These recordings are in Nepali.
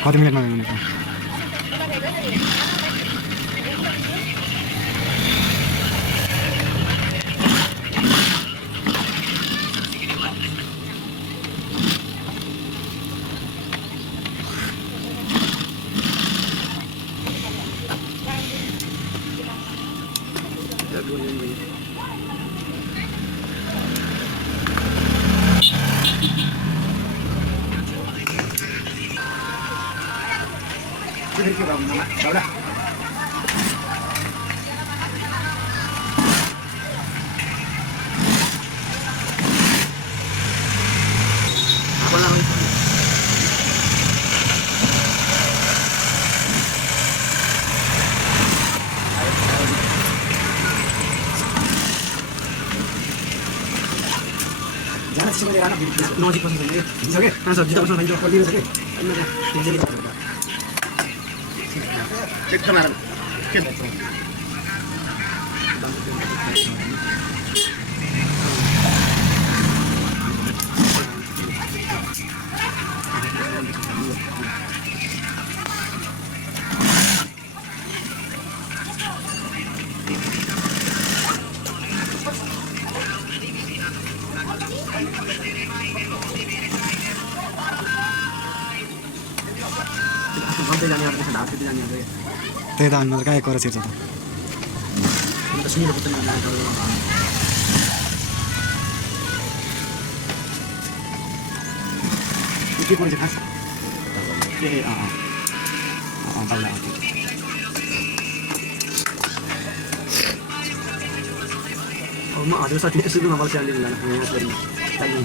Kau tinggal mana? Udah. Apa namanya? Jangan sih anak no sih posisi ini. Oke, langsung kita langsung lanjut kalau dia sakit. Jadi cek kemana? Cek. Tidak, mereka ekor sih itu. Ini pun jelas. Oh, mak ada satu itu nama saya ni lah, nama saya ni. Tadi.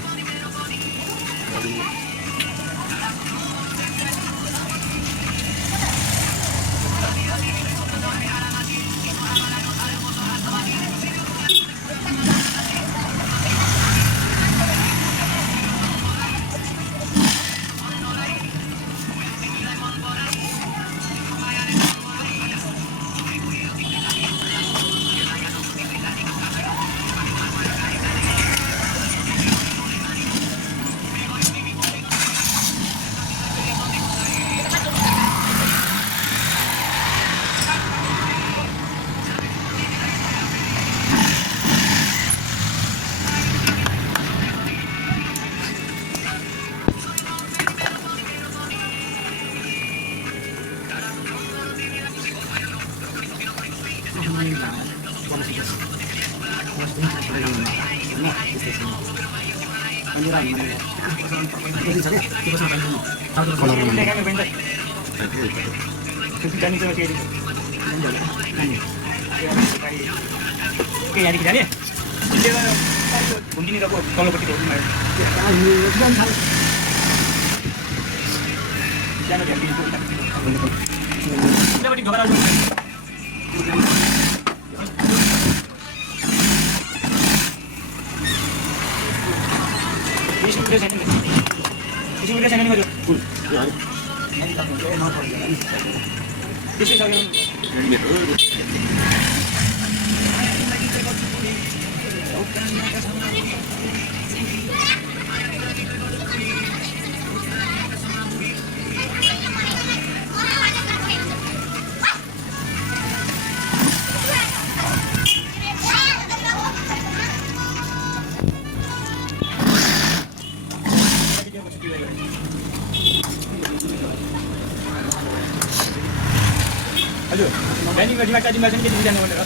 एउटा जिम्मा चाहिँ के दिनु भनेर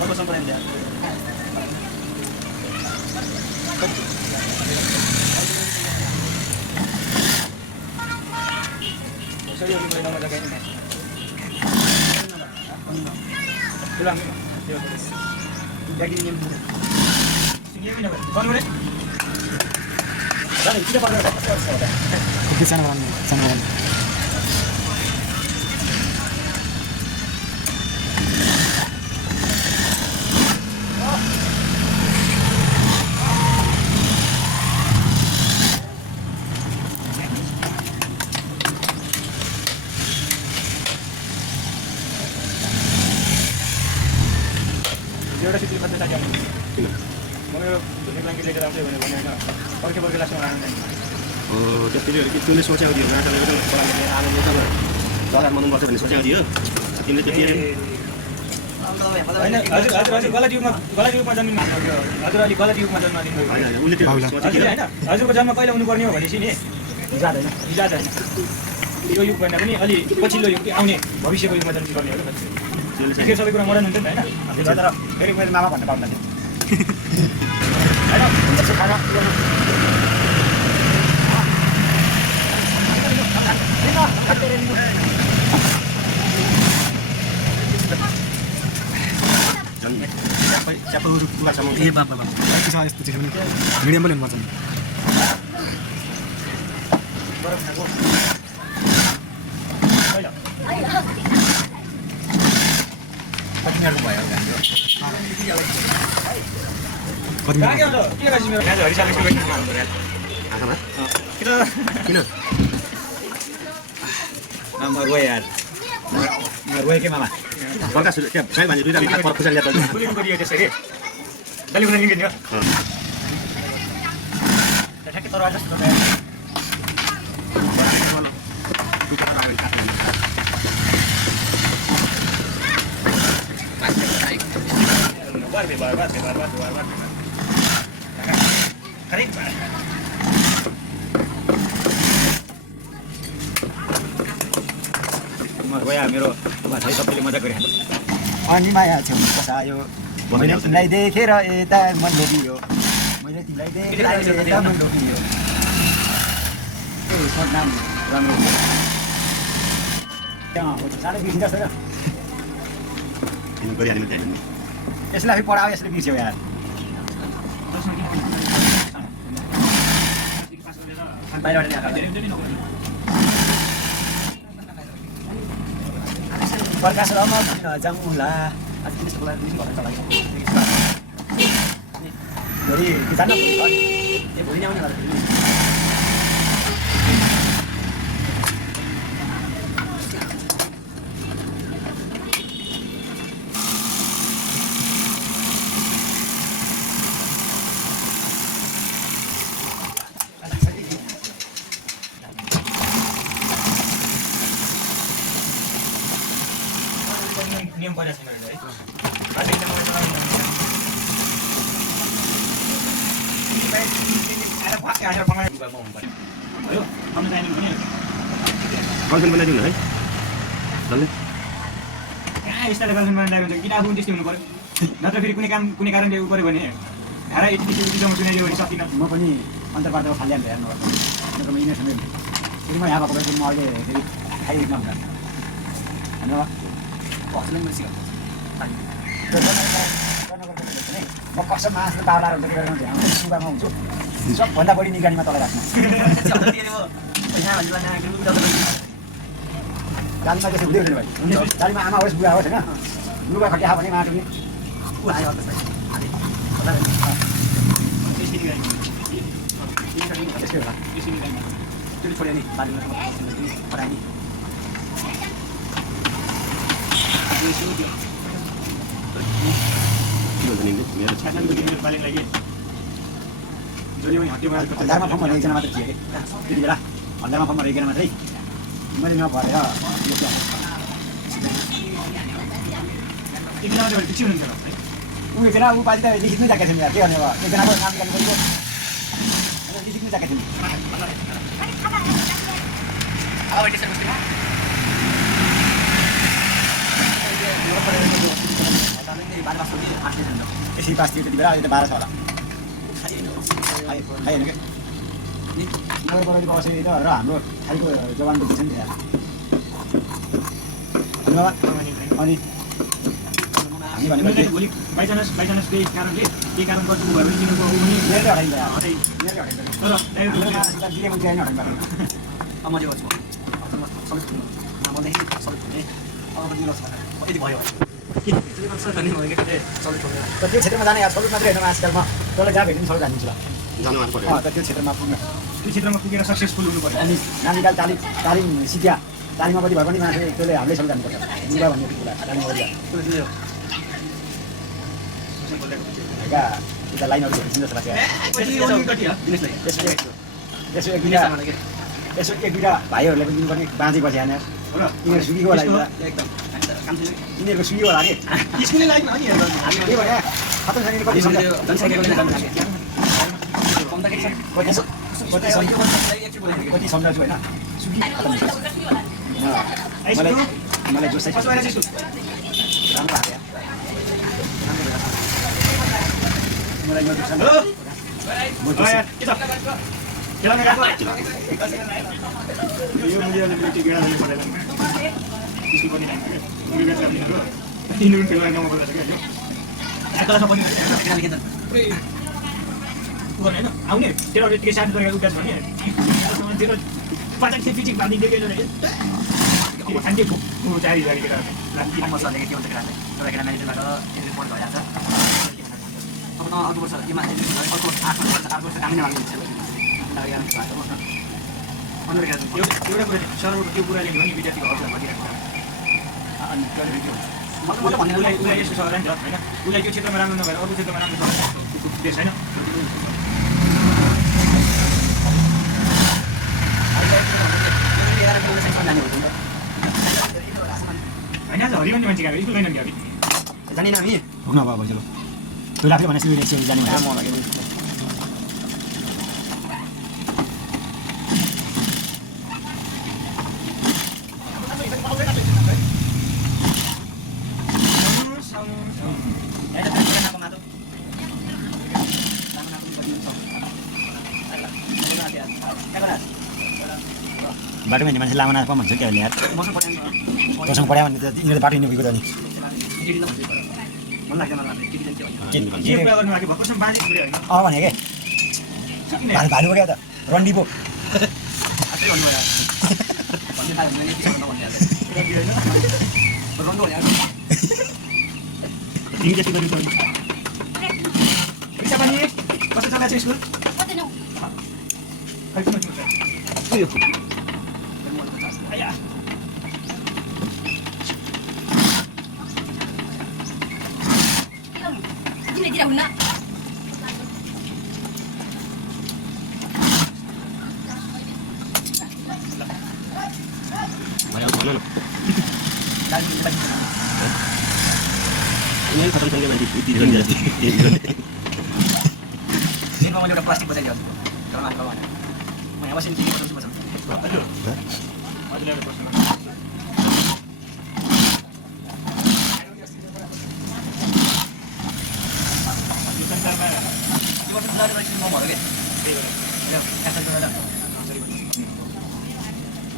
कस्तो सम्पर्क हुन्छ सही हो कि नम्बर जग्गा नि पुलाङ त्यो ब्यागिङ नियम सिनियर नि भन्नु रे दाइ किन पर्दैन ओके सानो बनाउनु एउटा सिटी खर्च लाग्यो किन म यो धुने ब्ल्याङ्केट लिएर आउँछु भने हैन पर्खे लास्टमा आउँदैन हो त्यसले कि तिमीले सोचेको थियो राजाले पनि पढाउने आनन्दले त बजार मनाउनु पर्छ भन्ने सोचेको थियो तिमीले त के हैन हजुर गलत युगमा जन्मिनु हजुर अलि गलत युगमा जन्म दिनु हैन उले त्यो सोचेको हैन हजुरको जन्म कहिले हुनुपर्ने हो भनेपछि नि हिजो हैन यो युग भन्दा पनि अलि पछिल्लो युग आउने भविष्यको युगमा जन्म गर्ने हो र त्यो सबै कुरा मडर्न हुन्छ नि हैन तर फेरि मेरो मामा भन्न पाउँदैन हैन त्यसो खाना च्यापलहरु पुरा छ म ए बाबा त्यसमा यस्तो छ भने मिडियममा लिनुपर्छ नि रोएकै मामा बर्खा सुरु त्यहाँ साइ भने दुईटा पर खुसा ल्याएको पुलिङ गरियो त्यसरी दली कुन लिङ्गिन ठ्याक्कै तर जस्तो मेरो सबैले मजा गरे अनि माया छेउ बसायो मैले तिमीलाई देखेर यता मन लोभियो मैले तिमीलाई देखेर यता मन लोभियो नाम राम्रो त्यहाँ साह्रै बिर्सिन्छ सर तिमी गरिहाल्नु त्यहाँ यसलाई पढायो यसले बिर्स्यो यार बाहिरबाट प्रकाश रमल जाउँला भोलि जान्न भोलि नै आउने होला नियम परेको छैन है गर्लफ्रेन्ड बनाइदिनु है चल्ने कहाँ यस्ता गर्लफ्रेन्ड बनाइरहेको हुन्छ किन आफू पनि त्यस्तै हुनु पऱ्यो नत्र फेरि कुनै कारणले उ पऱ्यो भने धारा यतिसम्म सुनाइदियो भने सक्दिनँ म पनि अन्तर्वार्ताको खाली हाल्नु हेर्नुपर्छ किनकि यिनै समय फेरि म यहाँ भएको भए म अहिले फेरि खाइदिनु हुन्छ म कसम आँसले बाबा हुन्छ के गरेर हुन्छ सुबामा हुन्छु सबभन्दा बढी निगरानीमा तल राख्नु गालीमा त्यसै हुँदै हुँदैन भाइ गालीमा आमा होस् बुवा होस् होइन लुगा खटिया भने माटो नि त्यसकै होला त्यो छोड्यो नि बालीमा खटाइ नि मेरो हल्दारमा फर्म भएर एकजना मात्र थिएँ कि त्यति बेला हल्दारमा फर्म भएर एकजना मात्रै मैले नभएर ऊ एकजना ऊ पालि त लिखिक्नै जाएको थियो के गर्ने अब एकजनाको नाम निकाल्नु पऱ्यो लिखिक्नै जाएको थियो यसरी पास थियो त्यति बेला अहिले त 12 छ होला खाएन के नगरपालिकाको कसरी र हाम्रो खाइको जवान बुझ्छ नि त्यहाँ धन्यवाद अनि हामी भनेको भोलि बाइचान्स केही कारणले केही कारण गर्छु भयो भने तिनीहरूको उनी मेरो हटाइन्छ तर म जे गर्छु यति भयो त्यो क्षेत्रमा जाने सबै मात्रै होइन आजकलमा तँलाई जहाँ भेट्नु सबै जानिन्छ जानु पर्यो त्यो क्षेत्रमा पुग्न त्यो क्षेत्रमा पुगेर सक्सेसफुल हुनु पर्यो अनि नानीकाल तालिम सिक्या तालिमापट्टि भए पनि मान्छे त्यसले हामीले सबै जानुपर्छ बुढा भन्ने कुरा तालिमापट्टि उता लाइनहरू भेट्छन् जस्तो लाग्छ यसो एक दुईवटा भाइहरूले पनि दिनुपर्ने बाँझी बसी हाने यिनीहरू सुकीको होला यिनीहरूको सुकी होला कि स्कुलले लाइनमा हो नि के भने खतम छ कति सम्झाउँछु होइन मलाई जोसै राम्रो हाल्यो मलाई यो मुलीहरूले पनि त्यो गेडा पनि पढेन स्कुल पनि तिनीहरू फेरि नम्बर गर्छ क्या होइन आउने तेरो यतिकै सानो गरेर उकास भने तेरो पाँच फिजिक बाँधिदियो के खान्थ्यो चारी जारीतिर मसलाले के हुन्छ केटाले एउटा केटा म्यानेजरबाट रिपोर्ट भइहाल्छ अब न अर्को वर्ष अर्को 8 वर्ष काम नै गर्नुहुन्छ एउटा कुरा सरको त्यो कुराले हो नि विद्यार्थीको हकलाई भनिरहेको अनि कहिले के हुन्छ मतलब भन्ने उसलाई यस्तो छ होला नि त होइन उसलाई त्यो क्षेत्रमा राम्रो नभएर अरू क्षेत्रमा राम्रो छ देश होइन होइन आज हरियो नि मान्छे गएको स्कुल गएन नि अघि जानिन हामी हुन अब भइसक्यो त्यो आफूले भने सिलगढी जाने म लाग्यो बाटोमा हिँड्ने मान्छे लामा नाप भन्छ क्या अहिले यार मसँग पढायो भने त यिनीहरू बाटो हिँड्नु पुगेको त नि के कुरा गर्नु लागि भर्खरसम्म बाँझी छोड्यो होइन भने के भालु क्या त रन्डी पो पैसा पनि कस्तो चल्दैछ school tidak guna. Ini khatan सँगै मान्छे उति जति दिनमा मैले एउटा प्लास्टिक बजाइदिएको छु घरमा हाल्नु भएन म यहाँ बसेर के गर्छु बस्छु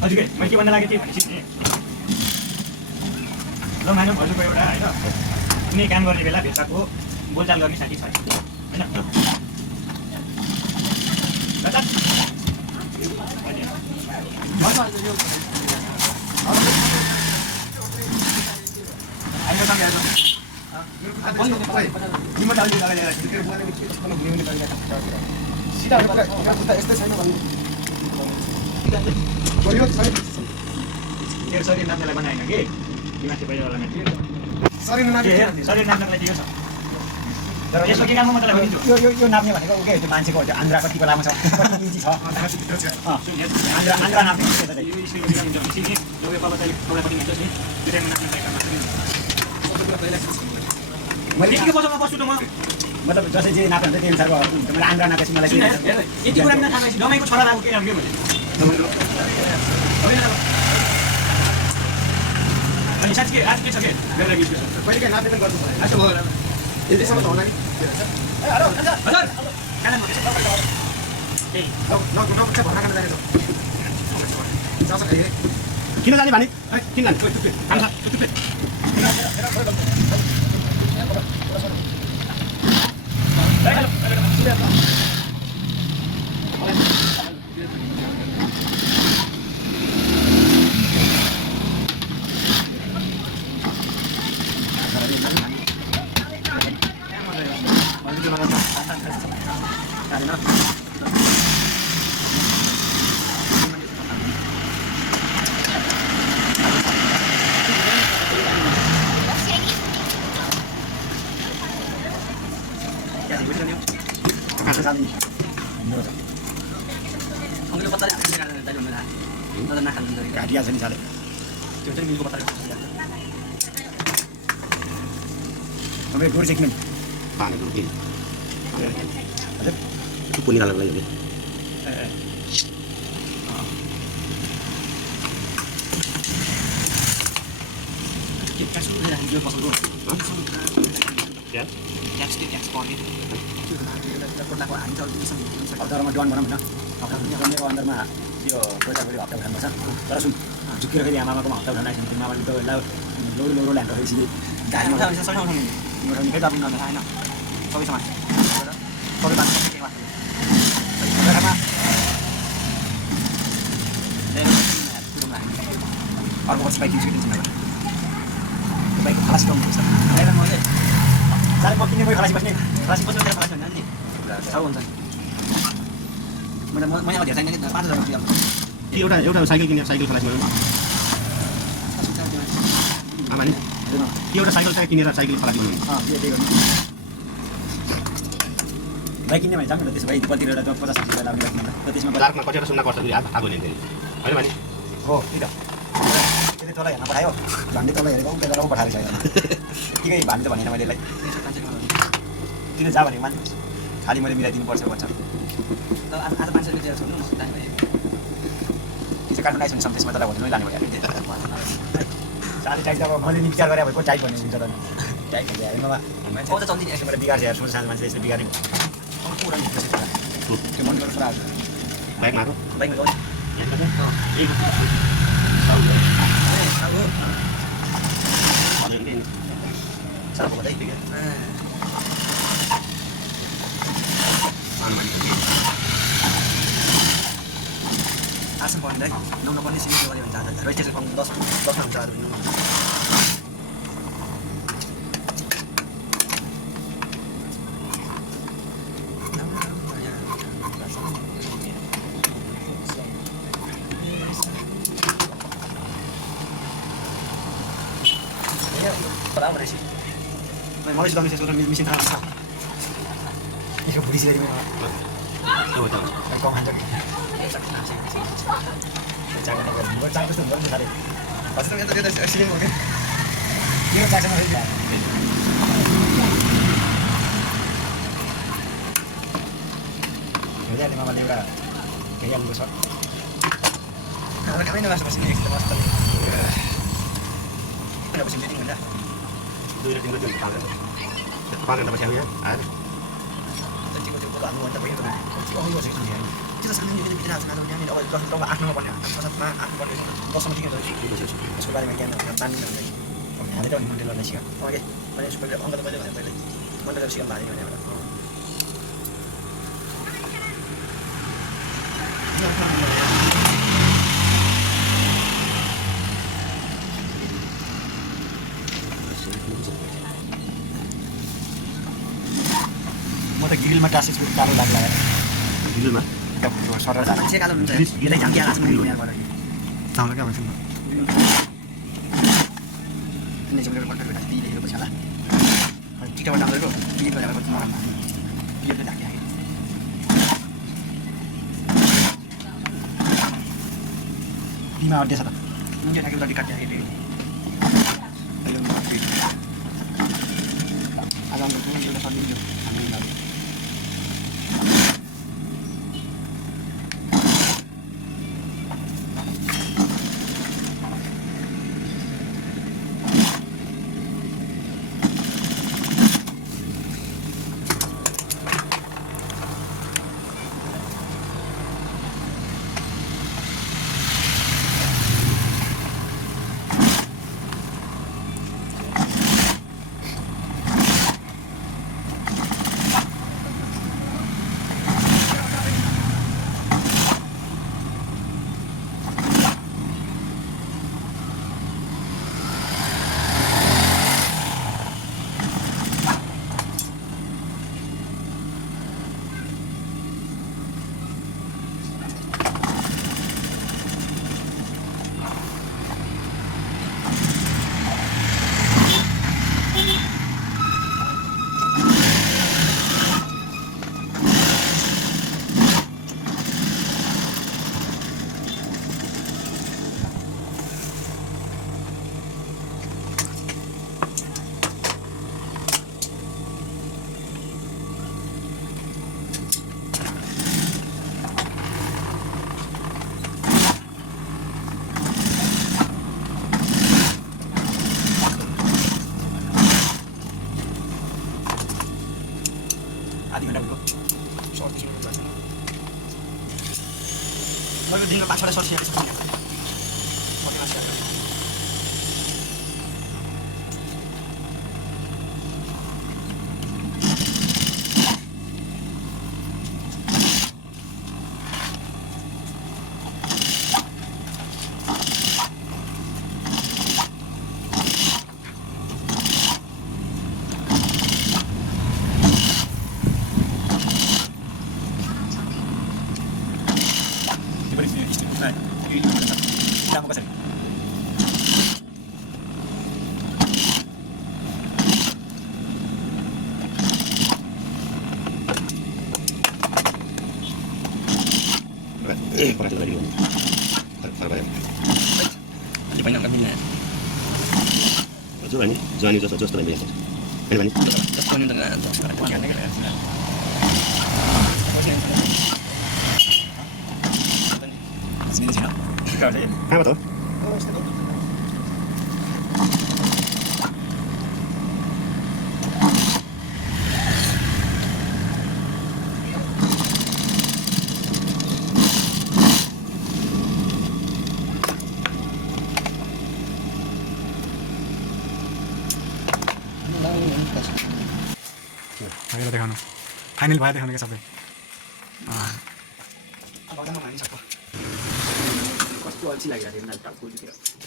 हजुर मैले के भन्न लागेको थिएँ भनेपछि ल मानौँ हजुरको एउटा होइन कुनै काम गर्ने बेला भेट्टाको बोलचाल गर्ने साथी छ होइन तेरो शरीर नाच्नलाई बनाएन कि मान्छे पहिलावाला मान्छे शरीर नाच्नलाई दिएको छ तर यसो के काम म तँलाई भनिदिन्छु यो नाप्ने भनेको के त्यो मान्छेको त्यो आन्द्रा कतिको लामो छ कति इन्ची छ आन्द्रा नाप्ने यो स्कुलको काम हुन्छ भनेपछि तपाईँ बाबा चाहिँ तपाईँ पनि हिँड्छ नि त्यो टाइममा नाच्ने मैले के बजाउमा बस्छु त म मतलब जसले जे नाप्छ त्यही अनुसारको हुन्छ मैले आन्द्रा नापेपछि मलाई यति कुरा थाहा पाएपछि दमाईको छोरा अब के राम्रो भने अनि साँच्चै आज के छ के मेरो लागि पहिले के नापेन गर्नु पर्यो आज म यतिसम्म त होला नि हजुर खाना म त्यही न छ भना खान जाने छ जाछ खाइ किन जाने भने किन जाने खान्छ Ang pata ang tayo na. Nada na kan dari. घाटिया छ नि साले त्यो चाहिँ मिलको पता. तपाईँ गोरु सेक्मेन्ट पानीको के हजुर टुप्पो निकाल्नको लागि के कासु दिएर यो पसलको. क्या ट्याक्स पर्ने. त्यो कोटाको हामी त दिसम्म हप्तामा डन बनाऊँ न हप्ताको अन्दरमा यो पैसाको हप्ता उठाउनु पर्छ तर सुन झुकेर फेरि आमामाकोमा हप्ता उठाउन आइसक्यो मामाले त लोरो लोरो ल्याएर फेरि गाडीमा उठाउँछ सबै उठाउनु नि. उठाउनु फेरि तपाईँ नथा हैन. सबै सामान. सबै बात सबै के गर्छ. अर्को वर्ष बाइक किन्छु टेन्सन नगर बाइक खलास गर्नुपर्छ हैन मैले साले म किन्ने खलासी बस्ने क्लास बस्नु तेरो क्लास भन्दा नि. सब हुन्छ. मैले मैले अब धेरै छैन कि 5000 रुपैयाँ. एउटा साइकल किनेर साइकल खलास गर्नु आमा नि एउटा साइकल चाहिँ किनेर साइकल खलास गर्नु त्यही गर्नु बाइक किन्ने भने जाऊँ न त्यसो भए कति बेला 50-60 बेला लाग्ने बाइक किन्दा र त्यसमा लाखमा कतिवटा सुन्न पर्छ फेरि आगो नि होइन भने हो त्यही त त्यसले तँलाई हेर्न पठायो झन्डै तँलाई हेरेको उता गरेर पठाएको छ ठिकै भान्नु त भनेन मैले यसलाई किन जा भनेको मान्छे खालि मैले मिलाइदिनुपर्छ भन्छ आज 500 रुपैयाँ छोड्नु न टाइम भयो. त्यो काट्नु आइसकेपछि त्यसमा तँलाई भन्नु लाने भयो साले टाइट अब मैले नि विचार गरेँ अब को टाइट भन्ने हुन्छ त टाइट हुन्छ हेर्नुमा ओ त चल्दी नि. यसो बिगार्छ यार सुन सानो मान्छे यसो बिगार्ने पुरा नि त्यो मन गर्नु पुरा बाइकमा आएको बाइकमा गयो. सानो भन्दै बिगार आसन पर्ने नौ पर्ने सिमी गरे भने जाँदा रजिस्ट्रेसन फर्म 10 मा हुन्छ अरु. मलाई सुधा मिसेस गर्न मिसिन थाहा छ. यो पुलिस ल्याइ म कम हान्छ. चाकने गर्नु म चाक कस्तो हुन्छ नि साले हजुर त त्यो त सिलिङ हो के यो चाकमा फेरि हेर्दै मामाले एउटा खेलिहाल्नु छ खाना खानै नलास बस्ने एकछिन मस्त ले बस्ने दिदिङ भन्दा 2 र 3 गते पाँच घण्टा पछि आएर त्यतिको त्यो हाल्नु भन्दा भयो त त्यो हो चाहिँ नि त्यो त सानो नि भित्र आछ नाम त्यहाँ अब 10 टका 8 पर्ने 7मा 8 पर्ने 10 मा के गर्छ त्यसको बारेमा ज्ञान तान्नु भन्दै अब हाले त अनि मन्डल गर्न सिक्यो ओके मैले यसको पहिला अङ्क त मैले भने पहिला मन्डल सिक्न भाले भने म त गिरिलमा टासेस कालो लाग्ला गिरिलमा सरर जान्छ मान्छे कालो हुन्छ यसले झ्याम्किया लाग्छ मैले यहाँ गरेर ताउला के भन्छ किन चाहिँ मेरो कन्ट्याक्ट गर्दा दिइले पछि होला अनि टिकटबाट डाउनलोड टिकट गरेर पछि मलाई टिकटले ढाक्या बिमा अड्दै छ त मुझे ढाक्यो त टिकट ढाक्यो आज हाम्रो कुनै एउटा सजिलो मेरो दिनमा 5 वटा सर्ट सियाले सक्ने Kamu kasih. Kurang lagi dulu. Farba. Di banyak kami ni. Coba ni, Joani tu satu lagi. Ini mana? Terus kau ni tengah tu. Sini sini. Kau dah. Apa tu? भएर देखाउनु फाइनल भयो देखाउनु के सबै Kau dah makan ni siapa? कस्तो अल्छी लागिरहेको थियो